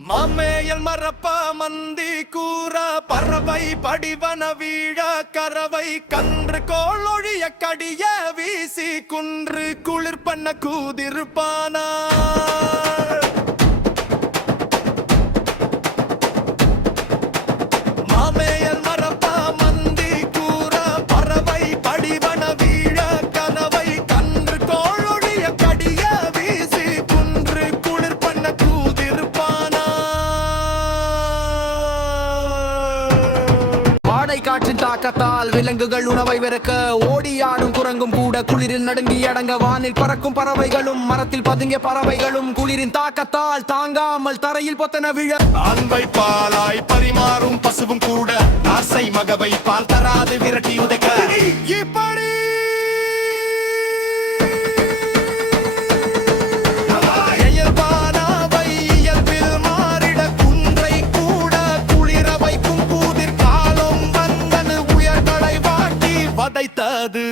மாமேயல் மரப்ப மந்தி கூற பறவை படிவன வீழ கரவை கன்று கோளொழிய கடிய வீசி குன்று குளிர் பண்ண கூதிருப்பானா? காற்றின் தாக்கத்தால் விலங்குகள் உணவை வெறுக்க ஓடியாடும் குரங்கும் கூட குளிரில் நடுங்கி அடங்க வானில் பறக்கும் பறவைகளும் மரத்தில் பதுங்கிய பறவைகளும் குளிரின் தாக்கத்தால் தாங்காமல் தரையில் பொத்தன விழ அன்பை பாலாய் பரிமாறும் பசுவும் கூட ஆசை மகவை பால் தராது விரட்டி உதைக்க. இப்படி படைத்தது